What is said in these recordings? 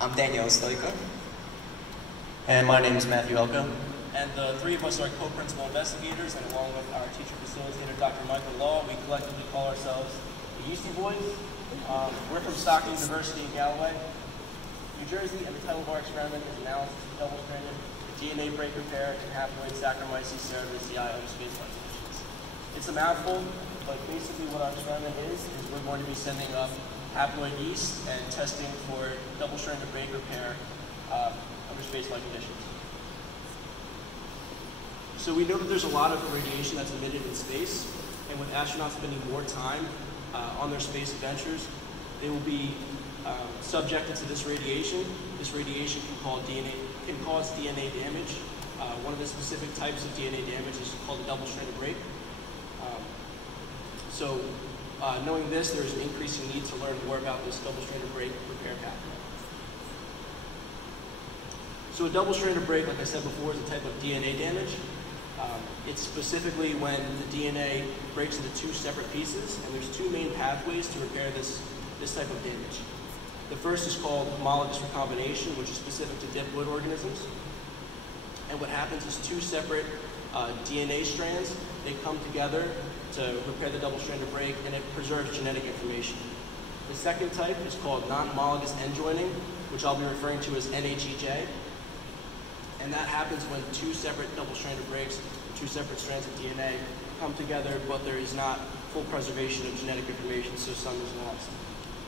I'm Daniel Stoico. And my name is Matthew Elko. And the three of us are co-principal investigators, and along with our teacher facilitator, Dr. Michael Law, we collectively call ourselves the Yeasty Boys. We're from Stockton University in Galloway, New Jersey, and the title of our experiment is Analysis of Double-Stranded DNA Break Repair in Haploid Saccharomyces cerevisiae space-like conditions. It's a mouthful, but basically what our experiment is we're going to be sending up haploid yeast and testing for double-stranded break repair under space-like conditions. So we know that there's a lot of radiation that's emitted in space, and with astronauts spending more time on their space adventures, they will be subjected to this radiation. This radiation can cause DNA damage. One of the specific types of DNA damage is called a double-stranded break. Knowing this, there's an increasing need to learn more about this double-stranded break repair pathway. So a double-stranded break, like I said before, is a type of DNA damage. It's specifically when the DNA breaks into two separate pieces, and there's two main pathways to repair this type of damage. The first is called homologous recombination, which is specific to diploid organisms. And what happens is two separate DNA strands, they come together to repair the double-stranded break, and it preserves genetic information. The second type is called non-homologous end joining, which I'll be referring to as NHEJ. And that happens when two separate double-stranded breaks, two separate strands of DNA come together, but there is not full preservation of genetic information, so some is lost.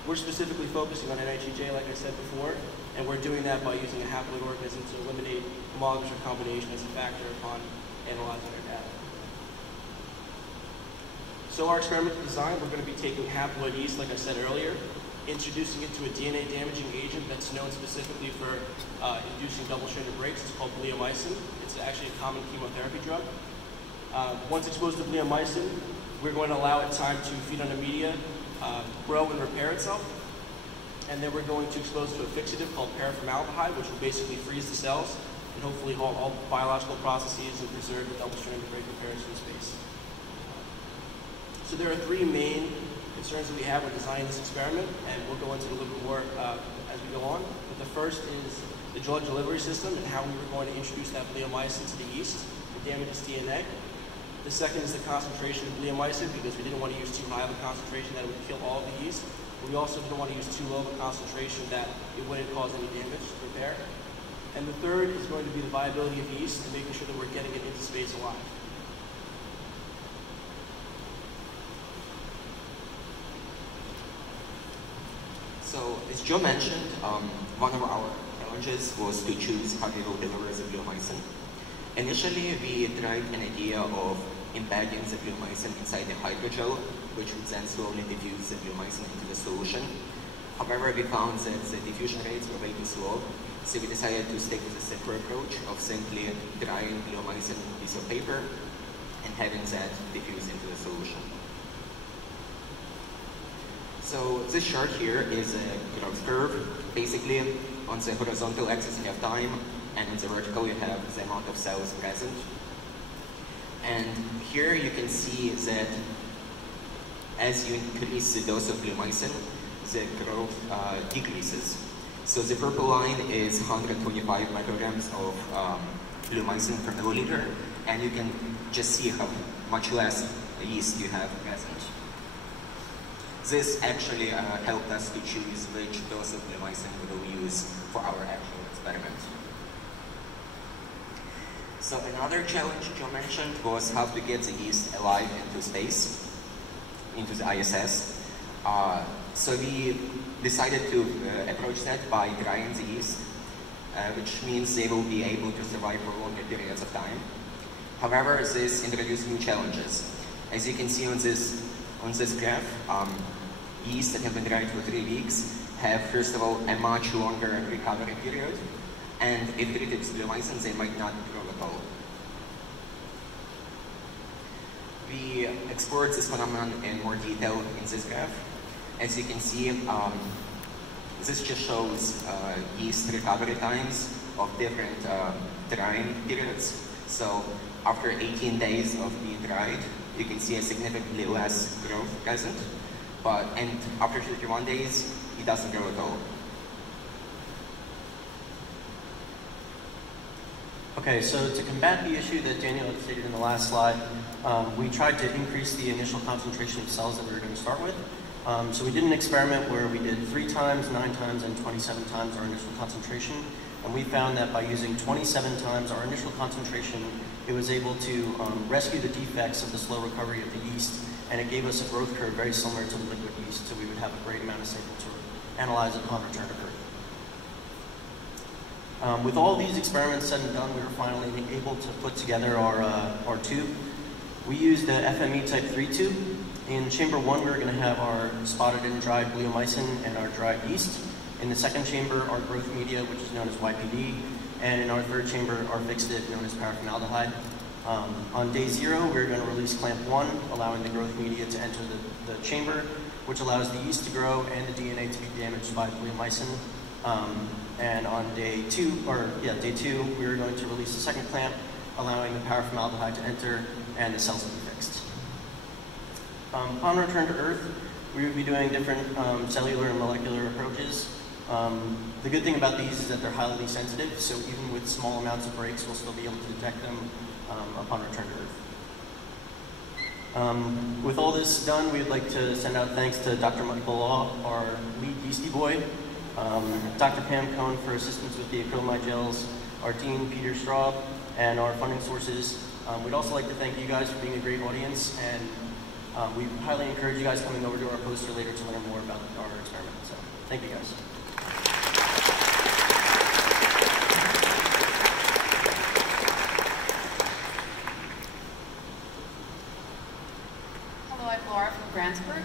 We're specifically focusing on NHEJ, like I said before, and we're doing that by using a haploid organism to eliminate homologous recombination as a factor upon analyzing our data. So our experimental design, we're going to be taking haploid yeast, like I said earlier, introducing it to a DNA damaging agent that's known specifically for inducing double-stranded breaks. It's called bleomycin. It's actually a common chemotherapy drug. Once exposed to bleomycin, we're going to allow it time to feed on a media, grow and repair itself. And then we're going to expose it to a fixative called paraformaldehyde, which will basically freeze the cells and hopefully halt all biological processes and preserve the double-stranded break repairs in space. So there are three main concerns that we have when designing this experiment, and we'll go into a little bit more as we go on. But the first is the drug delivery system and how we were going to introduce that bleomycin to the yeast to damage its DNA. The second is the concentration of bleomycin, because we didn't want to use too high of a concentration that it would kill all of the yeast. But we also didn't want to use too low of a concentration that it wouldn't cause any damage to repair. And the third is going to be the viability of yeast and making sure that we're getting it into space alive. So, as Joe mentioned, one of our challenges was to choose how we will deliver the bleomycin. Initially, we tried an idea of embedding the bleomycin inside the hydrogel, which would then slowly diffuse the bleomycin into the solution. However, we found that the diffusion rates were way too slow, so we decided to stick with a simpler approach of simply drying bleomycin on a piece of paper and having that diffuse into the solution. So this chart here is a growth curve. Basically, on the horizontal axis you have time, and on the vertical you have the amount of cells present. And here you can see that as you increase the dose of bleomycin, the growth decreases. So the purple line is 125 micrograms of bleomycin per milliliter, and you can just see how much less yeast you have present. This actually helped us to choose which dose of bleomycin we will use for our actual experiment. So another challenge Joe mentioned was how to get the yeast alive into space, into the ISS. So we decided to approach that by drying the yeast, which means they will be able to survive for longer periods of time. However, this introduced new challenges. As you can see on this graph, yeast that have been dried for 3 weeks have, first of all, a much longer recovery period, and if treated with bleomycin, they might not grow at all. We explored this phenomenon in more detail in this graph. As you can see, this just shows yeast recovery times of different drying periods. So after 18 days of being dried, you can see a significantly less growth present, and after 31 days, it doesn't grow at all. Okay, so to combat the issue that Daniel had stated in the last slide, we tried to increase the initial concentration of cells that we were going to start with. So we did an experiment where we did 3 times, 9 times, and 27 times our initial concentration. And we found that by using 27 times our initial concentration, it was able to rescue the defects of the slow recovery of the yeast, and it gave us a growth curve very similar to the liquid yeast, so we would have a great amount of sample to analyze upon return to Earth. With all these experiments said and done, we were finally able to put together our tube. We used the FME type 3 tube. In chamber 1, we were going to have our spotted and dried bleomycin and our dried yeast. In the second chamber, our growth media, which is known as YPD, and in our third chamber, our fixative, known as paraformaldehyde. On day 0, we're going to release clamp 1, allowing the growth media to enter the chamber, which allows the yeast to grow and the DNA to be damaged by the bleomycin. And on day 2, we are going to release the second clamp, allowing the paraformaldehyde to enter and the cells to be fixed. Upon return to Earth, we would be doing different cellular and molecular approaches. The good thing about these is that they're highly sensitive, so even with small amounts of breaks, we'll still be able to detect them upon return to Earth. With all this done, we'd like to send out thanks to Dr. Michael Law, our lead yeasty boy, Dr. Pam Cohn for assistance with the acrylamide gels, our dean, Peter Straub, and our funding sources. We'd also like to thank you guys for being a great audience, and we highly encourage you guys coming over to our poster later to learn more about our experiment. So, thank you guys.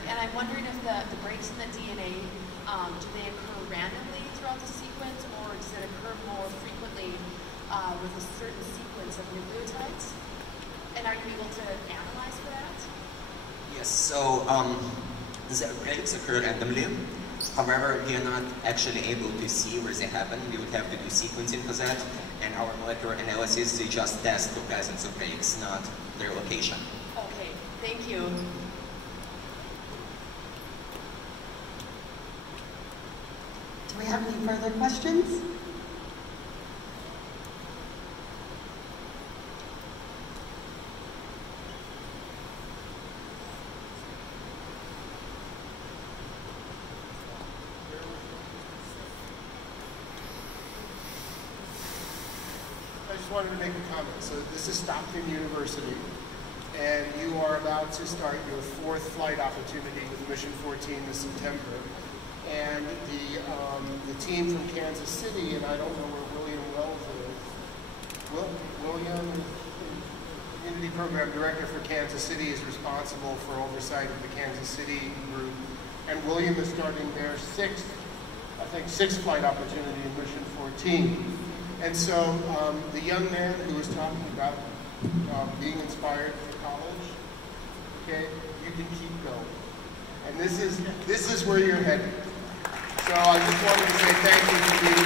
And I'm wondering if the breaks in the DNA, do they occur randomly throughout the sequence, or does it occur more frequently with a certain sequence of nucleotides? And are you able to analyze for that? Yes, so the breaks occur randomly. However, we are not actually able to see where they happen. We would have to do sequencing for that, and our molecular analysis, they just test the presence of breaks, not their location. Okay, thank you. Do we have any further questions? I just wanted to make a comment. So this is Stockton University, and you are about to start your 4th flight opportunity with Mission 14 this September. And the team from Kansas City, and I don't know where William Wells is. William is the Community Program Director for Kansas City, is responsible for oversight of the Kansas City group. And William is starting their 6th flight opportunity in Mission 14. And so the young man who was talking about being inspired for college, okay, you can keep going. And this is where you're headed. So I just wanted to say thank you for being